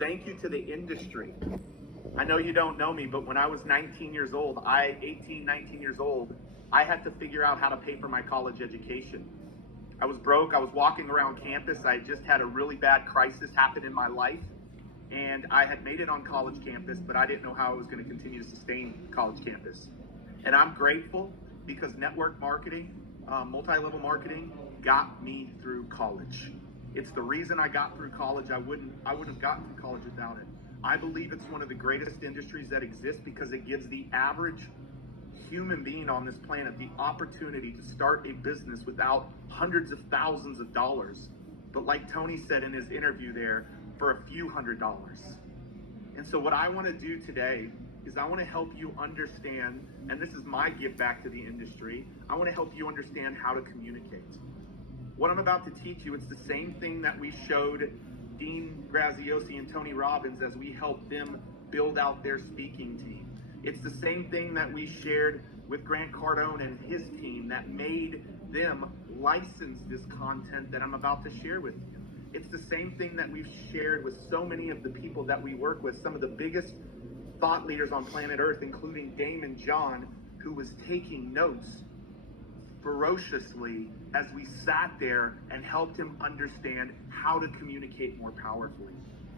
Thank you to the industry. I know you don't know me, but when I was 19 years old, 19 years old, I had to figure out how to pay for my college education. I was broke. I was walking around campus. I just had a really bad crisis happen in my life. And I had made it on college campus, but I didn't know how I was going to continue to sustain college campus. And I'm grateful because network marketing, multi-level marketing got me through college. It's the reason I got through college. I wouldn't have gotten through college without it. I believe it's one of the greatest industries that exists because it gives the average human being on this planet the opportunity to start a business without hundreds of thousands of dollars. But like Tony said in his interview there, for a few $100s. And so what I want to do today is I want to help you understand, and this is my give back to the industry, I want to help you understand how to communicate. What I'm about to teach you, it's the same thing that we showed Dean Graziosi and Tony Robbins as we helped them build out their speaking team. It's the same thing that we shared with Grant Cardone and his team that made them license this content that I'm about to share with you. It's the same thing that we've shared with so many of the people that we work with, some of the biggest thought leaders on planet Earth, including Damon John, who was taking notes ferociously as we sat there and helped him understand how to communicate more powerfully.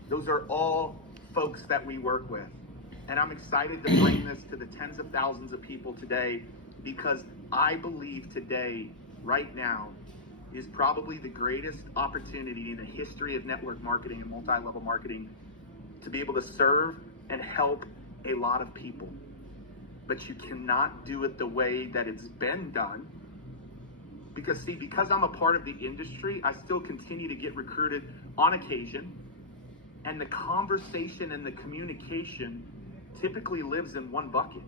Those are all folks that we work with. And I'm excited to bring this to the tens of thousands of people today because I believe today, right now, is probably the greatest opportunity in the history of network marketing and multi-level marketing to be able to serve and help a lot of people. But you cannot do it the way that it's been done. Because I'm a part of the industry, I still continue to get recruited on occasion. And the conversation and the communication typically lives in one bucket.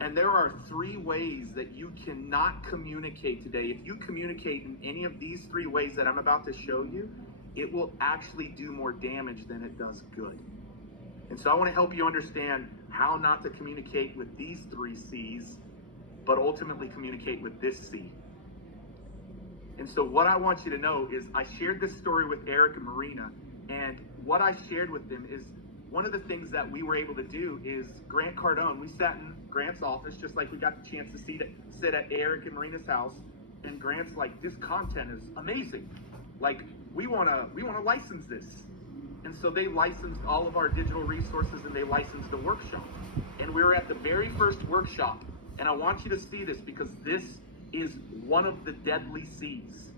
And there are 3 ways that you cannot communicate today. If you communicate in any of these 3 ways that I'm about to show you, it will actually do more damage than it does good. And so I want to help you understand how not to communicate with these 3 C's, but ultimately communicate with this C. And so what I want you to know is I shared this story with Eric and Marina, and what I shared with them is one of the things that we were able to do is Grant Cardone, we sat in Grant's office, just like we got the chance to sit at Eric and Marina's house, and Grant's like, this content is amazing. Like, we wanna license this. And so they licensed all of our digital resources and they licensed the workshop. And we were at the very first workshop. And I want you to see this because this is one of the deadly C's.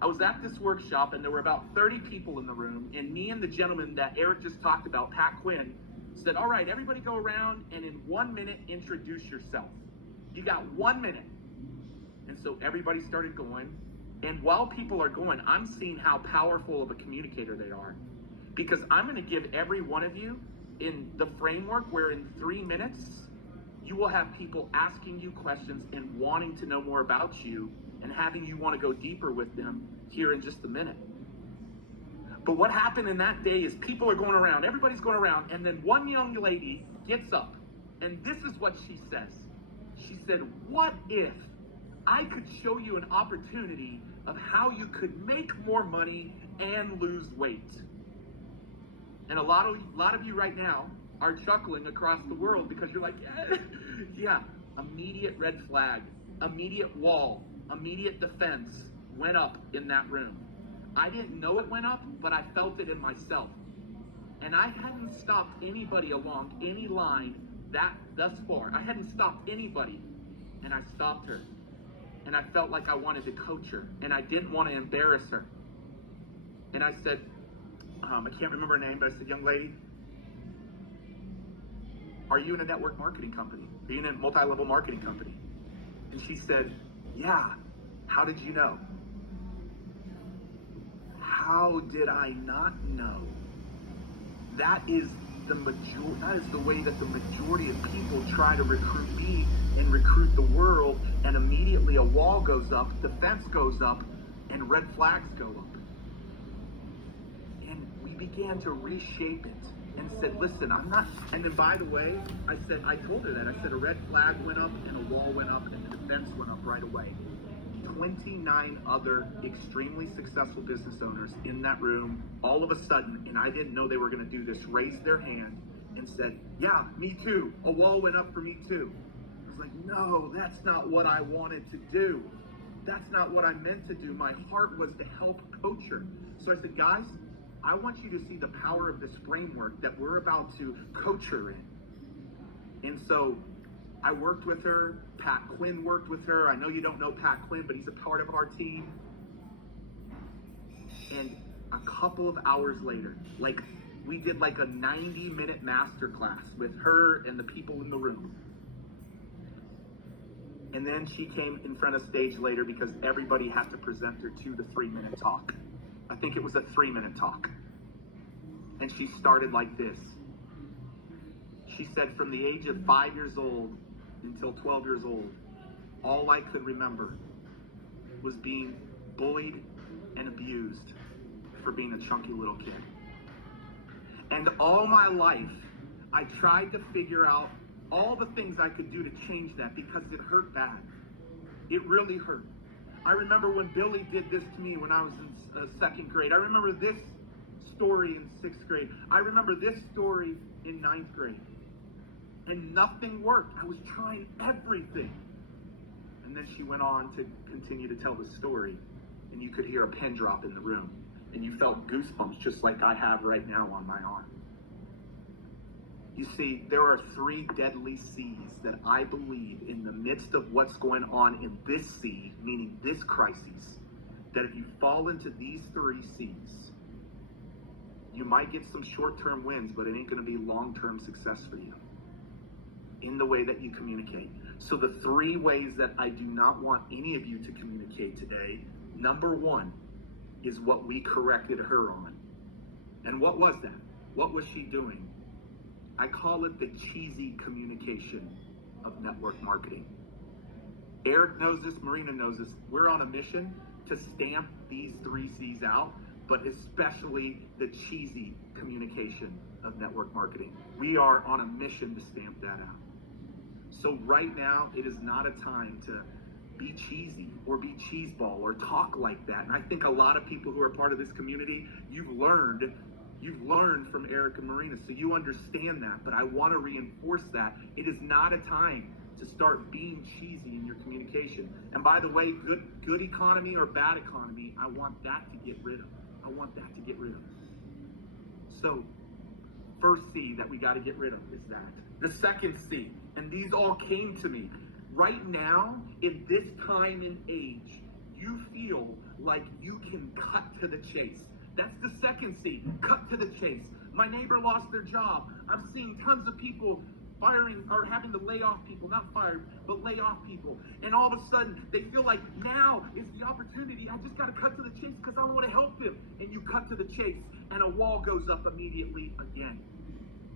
I was at this workshop and there were about 30 people in the room, and me and the gentleman that Eric just talked about, Pat Quinn, said, all right, everybody go around and in 1 minute introduce yourself. You got 1 minute. And so everybody started going. And while people are going, I'm seeing how powerful of a communicator they are. Because I'm going to give every one of you in the framework where in 3 minutes, you will have people asking you questions and wanting to know more about you and having you want to go deeper with them here in just a minute. But what happened in that day is people are going around, everybody's going around, and then one young lady gets up, and this is what she says. She said, what if I could show you an opportunity of how you could make more money and lose weight? And a lot of you right now are chuckling across the world because you're like, yeah, immediate red flag, immediate wall, immediate defense went up in that room. I didn't know it went up, but I felt it in myself. And I hadn't stopped anybody along any line thus far. I hadn't stopped anybody. And I stopped her. And I felt like I wanted to coach her. And I didn't want to embarrass her. And I said, I can't remember her name, but I said, young lady, are you in a network marketing company? Are you in a multi-level marketing company? And she said, yeah. How did you know? How did I not know? That is the way that the majority of people try to recruit me and recruit the world, and immediately a wall goes up, the fence goes up, and red flags go up. And we began to reshape it and said, listen, I'm not, and then by the way, I told her that, I said a red flag went up and a wall went up and the defense went up right away. 29 other extremely successful business owners in that room all of a sudden, and I didn't know they were going to do this, raised their hand and said, yeah, me too. A wall went up for me too. I was like, no, that's not what I wanted to do. That's not what I meant to do. My heart was to help coach her. So I said, guys, I want you to see the power of this framework that we're about to coach her in. And so I worked with her. Pat Quinn worked with her. I know you don't know Pat Quinn, but he's a part of our team. And a couple of hours later, we did like a 90-minute masterclass with her and the people in the room. And then she came in front of stage later because everybody had to present their 2 to 3 minute talk. I think it was a 3-minute talk. And she started like this. She said, from the age of 5 years old until 12 years old, all I could remember was being bullied and abused for being a chunky little kid. And all my life, I tried to figure out all the things I could do to change that because it hurt bad. It really hurt. I remember when Billy did this to me when I was in 2nd grade. I remember this story in 6th grade. I remember this story in 9th grade. And nothing worked. I was trying everything. And then she went on to continue to tell the story. And you could hear a pin drop in the room. And you felt goosebumps just like I have right now on my arm. You see, there are 3 deadly C's that I believe in the midst of what's going on in this C, meaning this crisis, that if you fall into these 3 C's, you might get some short-term wins, but it ain't going to be long-term success for you in the way that you communicate. So the 3 ways that I do not want any of you to communicate today, number 1 is what we corrected her on. And what was that? What was she doing? I call it the cheesy communication of network marketing. Eric knows this, Marina knows this. We're on a mission to stamp these 3 C's out, but especially the cheesy communication of network marketing. We are on a mission to stamp that out. So right now, it is not a time to be cheesy or be cheeseball or talk like that. And I think a lot of people who are part of this community, you've learned from Eric and Marina, so you understand that. But I want to reinforce that. It is not a time to start being cheesy in your communication. And by the way, good economy or bad economy, I want that to get rid of. I want that to get rid of. So, first C that we got to get rid of is that. The second C, and these all came to me. Right now, in this time and age, you feel like you can cut to the chase. That's the second C, cut to the chase. My neighbor lost their job. I'm seeing tons of people firing or having to lay off people, not fired, but lay off people. And all of a sudden, they feel like now is the opportunity. I just got to cut to the chase because I want to help them. And you cut to the chase, and a wall goes up immediately again.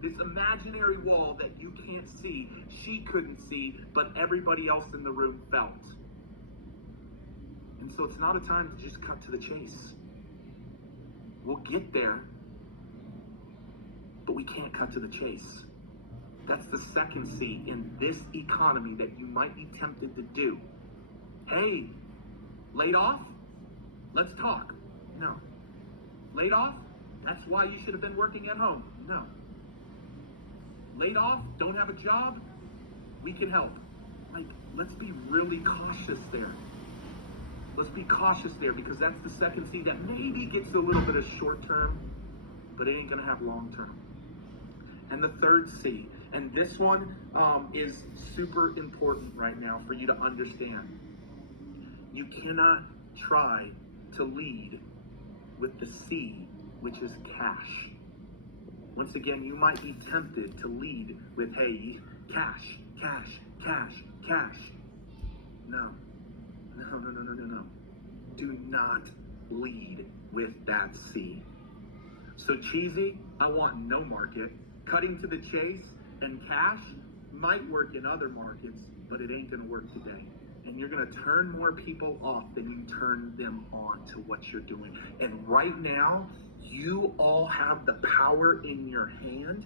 This imaginary wall that you can't see, she couldn't see, but everybody else in the room felt. And so it's not a time to just cut to the chase. We'll get there, but we can't cut to the chase. That's the second C in this economy that you might be tempted to do. Hey, laid off? Let's talk. No. Laid off? That's why you should have been working at home. No. Laid off? Don't have a job? We can help. Let's be really cautious there. Let's be cautious there because that's the second C that maybe gets a little bit of short term, but it ain't going to have long term. And the third C, and this one is super important right now for you to understand. You cannot try to lead with the C, which is cash. Once again, you might be tempted to lead with, hey, cash, cash, cash, cash. No. No. Do not lead with that C. So cheesy, I want no market. Cutting to the chase and cash might work in other markets, but it ain't going to work today. And you're going to turn more people off than you turn them on to what you're doing. And right now, you all have the power in your hand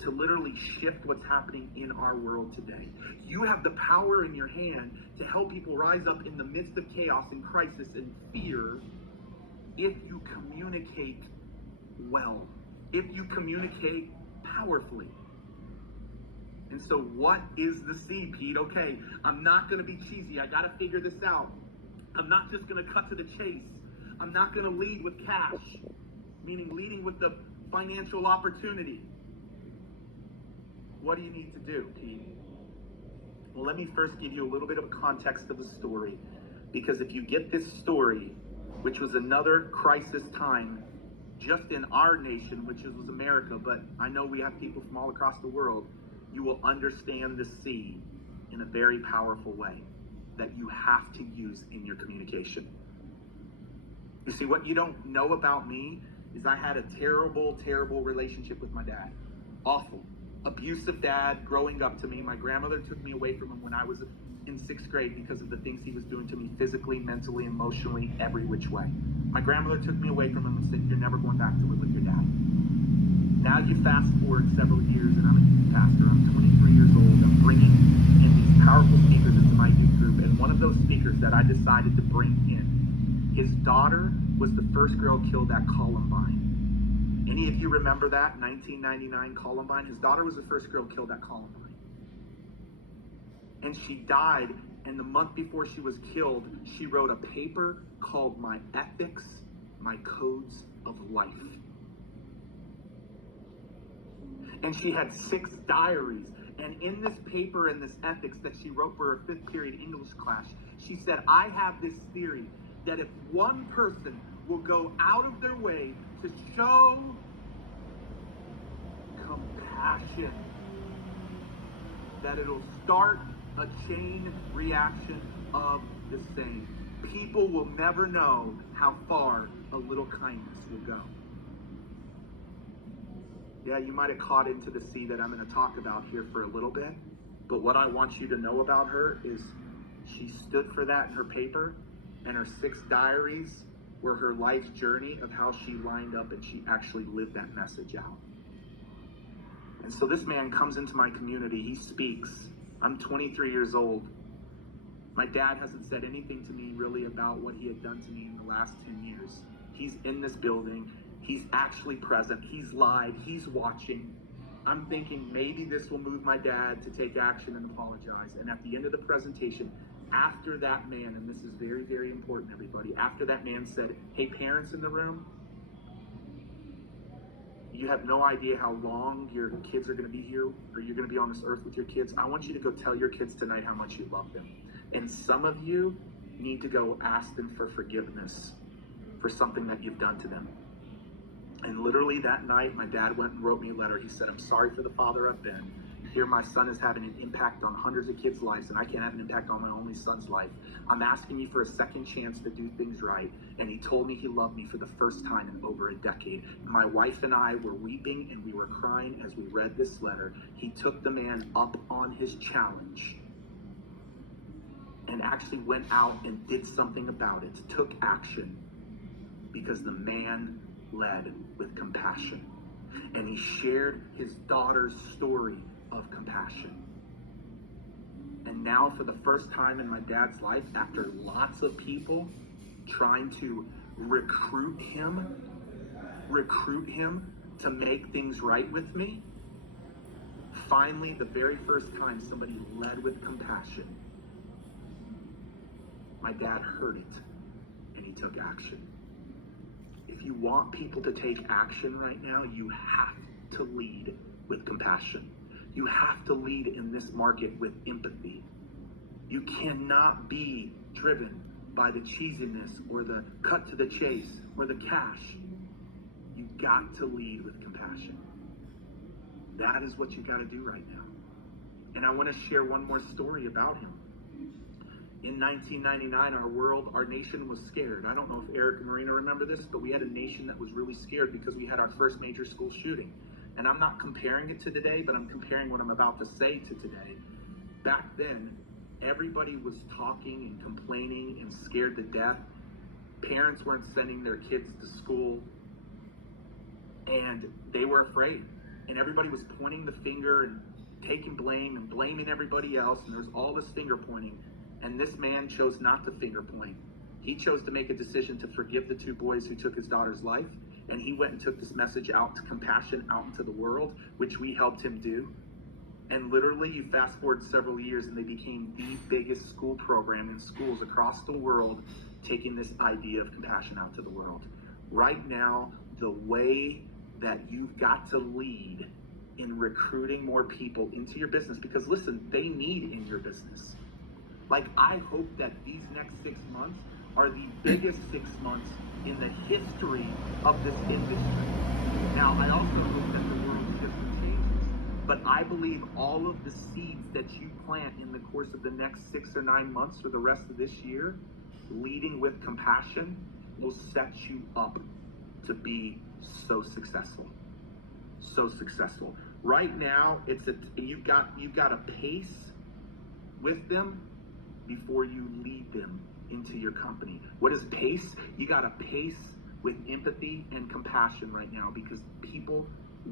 to literally shift what's happening in our world today. You have the power in your hand to help people rise up in the midst of chaos and crisis and fear if you communicate well, if you communicate powerfully. And so what is the C, Pete? Okay, I'm not going to be cheesy. I got to figure this out. I'm not just going to cut to the chase. I'm not going to lead with cash, meaning leading with the financial opportunity. What do you need to do, Pete? Well, let me first give you a little bit of context of the story, because if you get this story, which was another crisis time just in our nation, which was America, but I know we have people from all across the world, you will understand the C in a very powerful way that you have to use in your communication. You see, what you don't know about me is I had a terrible, terrible relationship with my dad. Awful. Abusive dad growing up to me. My grandmother took me away from him when I was in 6th grade because of the things he was doing to me physically, mentally, emotionally, every which way. My grandmother took me away from him and said, "You're never going back to live with your dad." Now you fast forward several years and I'm a youth pastor. I'm 23 years old. I'm bringing in these powerful speakers into my youth group. And one of those speakers that I decided to bring in, his daughter was the first girl killed at Columbine. Any of you remember that? 1999 Columbine? His daughter was the first girl killed at Columbine. And she died, and the month before she was killed, she wrote a paper called My Ethics, My Codes of Life. And she had 6 diaries. And in this paper and this ethics that she wrote for her 5th period English class, she said, I have this theory that if one person will go out of their way to show compassion, that it'll start a chain reaction of the same. People will never know how far a little kindness will go. Yeah, you might have caught into the C that I'm going to talk about here for a little bit, but what I want you to know about her is she stood for that in her paper, and her 6 diaries were her life's journey of how she lined up and she actually lived that message out. And so this man comes into my community, he speaks. I'm 23 years old. My dad hasn't said anything to me really about what he had done to me in the last 10 years. He's in this building. He's actually present. He's live. He's watching. I'm thinking maybe this will move my dad to take action and apologize. And at the end of the presentation, after that man, and this is very, very important, everybody, after that man said, hey, parents in the room, you have no idea how long your kids are going to be here, or you're going to be on this earth with your kids. I want you to go tell your kids tonight how much you love them. And some of you need to go ask them for forgiveness for something that you've done to them. And literally that night, my dad went and wrote me a letter. He said, I'm sorry for the father I've been. Here my son is having an impact on hundreds of kids' lives, and I can't have an impact on my only son's life. I'm asking you for a second chance to do things right. And he told me he loved me for the first time in over a decade. My wife and I were weeping and we were crying as we read this letter. He took the man up on his challenge and actually went out and did something about it, took action, because the man led with compassion. And he shared his daughter's story of compassion. And now for the first time in my dad's life, after lots of people trying to recruit him to make things right with me, finally, the very first time somebody led with compassion, my dad heard it and he took action. If you want people to take action right now, you have to lead with compassion. You have to lead in this market with empathy. You cannot be driven by the cheesiness or the cut to the chase or the cash. You got to lead with compassion. That is what you got to do right now. And I want to share one more story about him. In 1999, our nation was scared. I don't know if Eric and Marina remember this, but we had a nation that was really scared because we had our first major school shooting. And I'm not comparing it to today, but I'm comparing what I'm about to say to today. Back then, everybody was talking and complaining and scared to death. Parents weren't sending their kids to school, and they were afraid. and everybody was pointing the finger and taking blame and blaming everybody else, and there's all this finger pointing, and this man chose not to finger point. He chose to make a decision to forgive the two boys who took his daughter's life, and he went and took this message out to compassion out into the world, which we helped him do. And literally, you fast forward several years, and they became the biggest school program in schools across the world, taking this idea of compassion out to the world. Right now, the way that you've got to lead in recruiting more people into your business, because listen, they need in your business. Like, I hope that these next 6 months are the biggest 6 months in the history of this industry. Now, I also hope that the world shifts and changes, but I believe all of the seeds that you plant in the course of the next 6 or 9 months or the rest of this year, leading with compassion, will set you up to be so successful. So successful. Right now, you've got a pace with them before you lead them into your company. What is pace? You got to pace with empathy and compassion right now, because people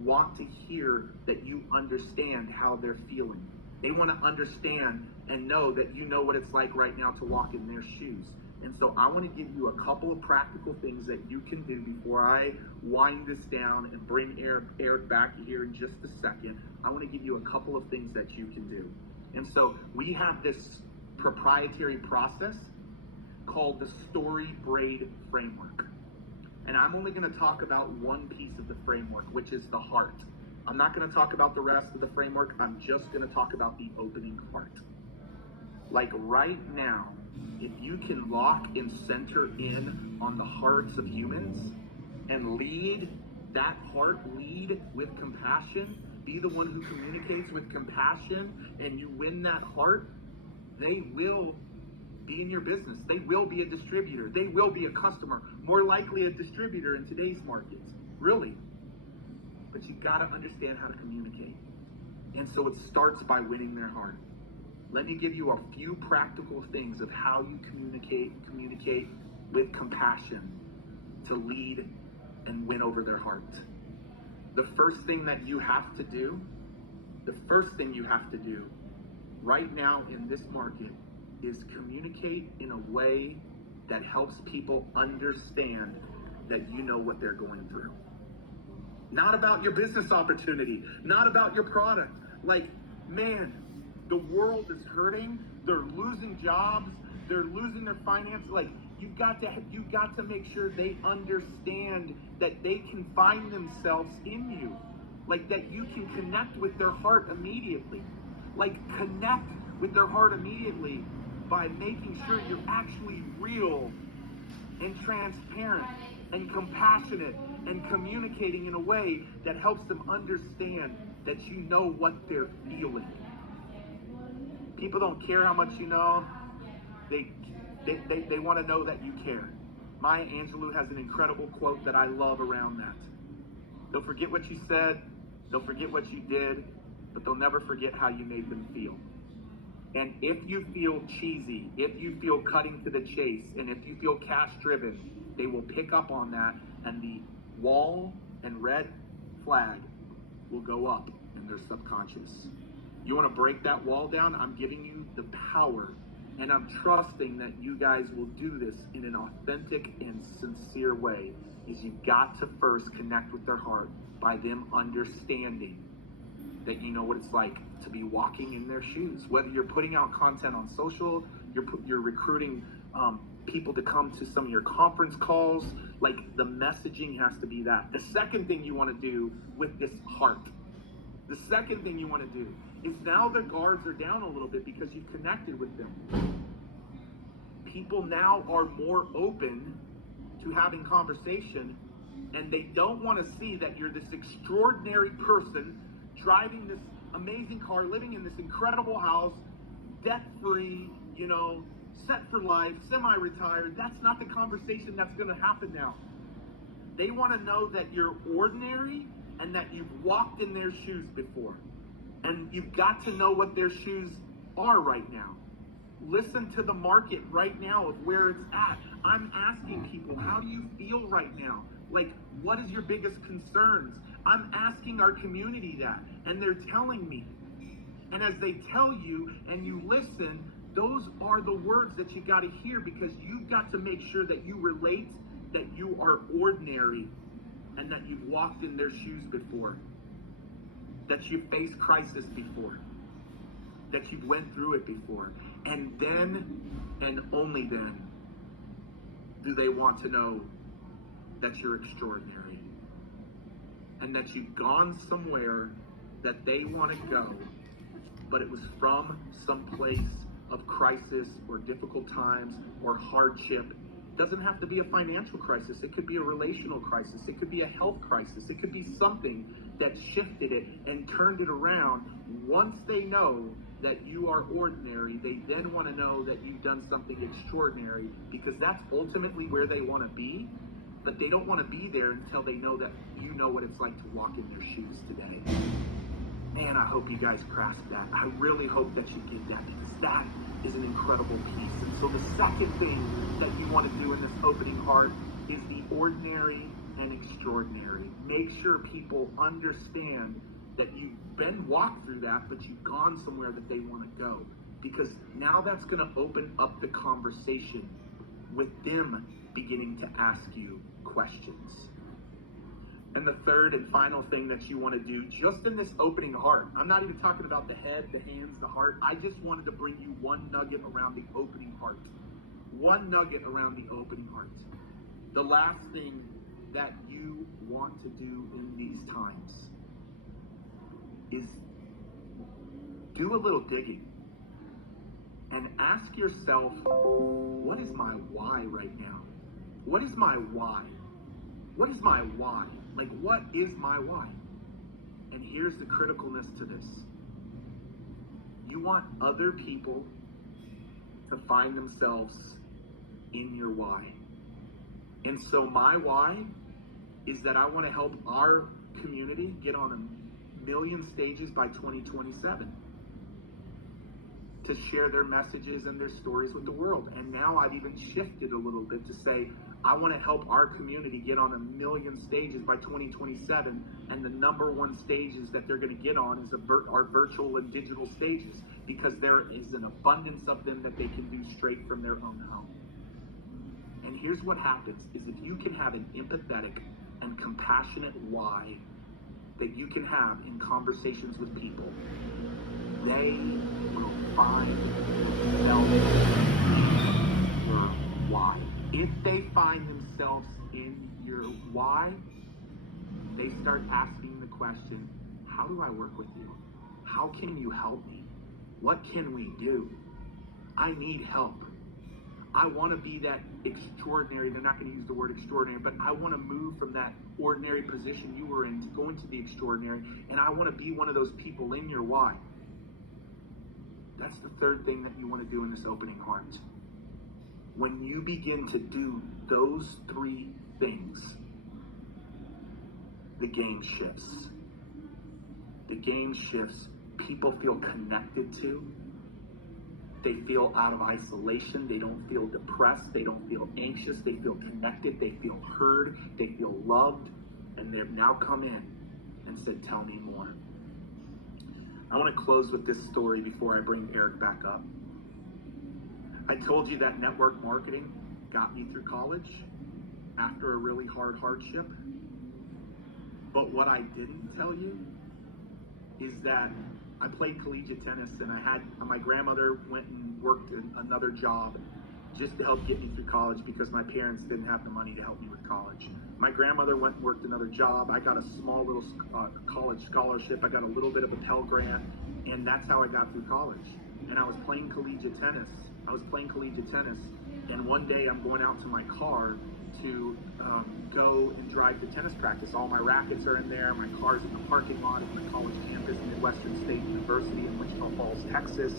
want to hear that you understand how they're feeling. They want to understand and know that you know what it's like right now to walk in their shoes. And so I want to give you a couple of practical things that you can do before I wind this down and bring Eric back here in just a second. I want to give you a couple of things that you can do. And so we have this proprietary process called the StoryBraid framework. And I'm only going to talk about one piece of the framework, which is the heart. I'm not going to talk about the rest of the framework. I'm just going to talk about the opening heart. Like right now, if you can lock and center in on the hearts of humans and lead that heart, lead with compassion, be the one who communicates with compassion, and you win that heart, they will be in your business. They will be a distributor. They will be a customer. More likely a distributor in today's markets. Really. But you've got to understand how to communicate. And so it starts by winning their heart. Let me give you a few practical things of how you communicate with compassion to lead and win over their heart. The first thing you have to do right now in this market is communicate in a way that helps people understand that you know what they're going through. Not about your business opportunity, not about your product. Like, man, the world is hurting. They're losing jobs. They're losing their finances. Like, you've got to make sure they understand that they can find themselves in you. Like, that you can connect with their heart immediately. Like, connect with their heart immediately by making sure you're actually real and transparent and compassionate and communicating in a way that helps them understand that you know what they're feeling. People don't care how much you know. They want to know that you care. Maya Angelou has an incredible quote that I love around that. They'll forget what you said, they'll forget what you did, but they'll never forget how you made them feel. And if you feel cheesy, if you feel cutting to the chase, and if you feel cash driven, they will pick up on that, and the wall and red flag will go up in their subconscious. You want to break that wall down? I'm giving you the power, and I'm trusting that you guys will do this in an authentic and sincere way. Is you've got to first connect with their heart by them understanding that you know what it's like to be walking in their shoes. Whether you're putting out content on social, you're recruiting people to come to some of your conference calls, like the messaging has to be that. The second thing you want to do with this heart, the second thing you want to do is now the guards are down a little bit because you've connected with them. People now are more open to having conversation, and they don't want to see that you're this extraordinary person driving this amazing car, living in this incredible house, debt-free, set for life, semi-retired. That's not the conversation that's going to happen now. They want to know that you're ordinary and that you've walked in their shoes before. And you've got to know what their shoes are right now. Listen to the market right now of where it's at. I'm asking people, how do you feel right now? Like, what is your biggest concerns? I'm asking our community that, and they're telling me. And as they tell you and you listen, those are the words that you got to hear, because you've got to make sure that you relate, that you are ordinary, and that you've walked in their shoes before, that you've faced crisis before, that you've went through it before. And then, and only then, do they want to know that you're extraordinary and that you've gone somewhere that they want to go, but it was from some place of crisis or difficult times or hardship. It doesn't have to be a financial crisis. It could be a relational crisis. It could be a health crisis. It could be something that shifted it and turned it around. Once they know that you are ordinary, they then want to know that you've done something extraordinary, because that's ultimately where they want to be. But they don't want to be there until they know that you know what it's like to walk in their shoes today. Man, I hope you guys grasp that. I really hope that you get that, because that is an incredible piece. And so the second thing that you want to do in this opening heart is the ordinary and extraordinary. Make sure people understand that you've walked through that, but you've gone somewhere that they want to go. Because now that's going to open up the conversation with them beginning to ask you questions. And the third and final thing that you want to do just in this opening heart, I'm not even talking about the head, the hands, the heart. I just wanted to bring you one nugget around the opening heart. One nugget around the opening heart. The last thing that you want to do in these times is do a little digging and ask yourself, what is my why right now? What is my why? What is my why? Like, what is my why? And here's the criticalness to this. You want other people to find themselves in your why. And so my why is that I want to help our community get on 1 million stages by 2027 to share their messages and their stories with the world. And now I've even shifted a little bit to say, I want to help our community get on 1 million stages by 2027, and the number one stages that they're going to get on is our virtual and digital stages, because there is an abundance of them that they can do straight from their own home. And here's what happens, is if you can have an empathetic and compassionate why that you can have in conversations with people, they will find themselves in your why. If they find themselves in your why, they start asking the question, how do I work with you? How can you help me? What can we do? I need help. I want to be that extraordinary. They're not going to use the word extraordinary, but I want to move from that ordinary position you were in to go into the extraordinary, and I want to be one of those people in your why. That's the third thing that you want to do in this opening heart. When you begin to do those three things, the game shifts. The game shifts. People feel connected to. They feel out of isolation. They don't feel depressed. They don't feel anxious. They feel connected. They feel heard. They feel loved. And they've now come in and said, tell me more. I want to close with this story before I bring Eric back up. I told you that network marketing got me through college after a really hard hardship. But what I didn't tell you is that I played collegiate tennis, and my grandmother went and worked another job just to help get me through college, because my parents didn't have the money to help me with college. My grandmother went and worked another job. I got a small little college scholarship. I got a little bit of a Pell Grant, and that's how I got through college. And I was playing collegiate tennis. And one day I'm going out to my car to go and drive to tennis practice. All my rackets are in there. My car's in the parking lot of the college campus, Midwestern State University in Wichita Falls, Texas.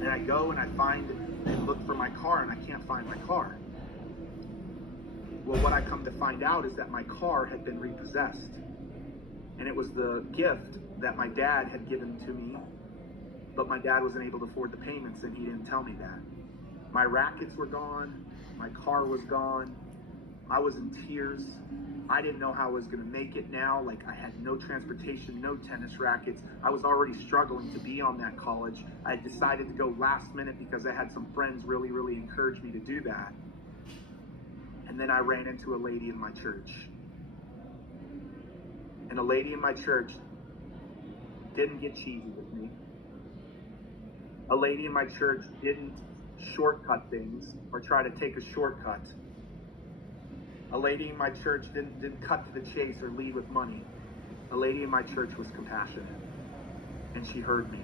And I go and I find and look for my car, and I can't find my car. Well, what I come to find out is that my car had been repossessed. And it was the gift that my dad had given to me, but my dad wasn't able to afford the payments, and he didn't tell me that. My rackets were gone. My car was gone. I was in tears. I didn't know how I was going to make it now. Like, I had no transportation, no tennis rackets. I was already struggling to be on that college. I had decided to go last minute because I had some friends really encourage me to do that. And then I ran into a lady in my church. And a lady in my church didn't get cheesy with me. A lady in my church didn't shortcut things or try to take a shortcut. A lady in my church didn't cut to the chase or lead with money. A lady in my church was compassionate, and she heard me.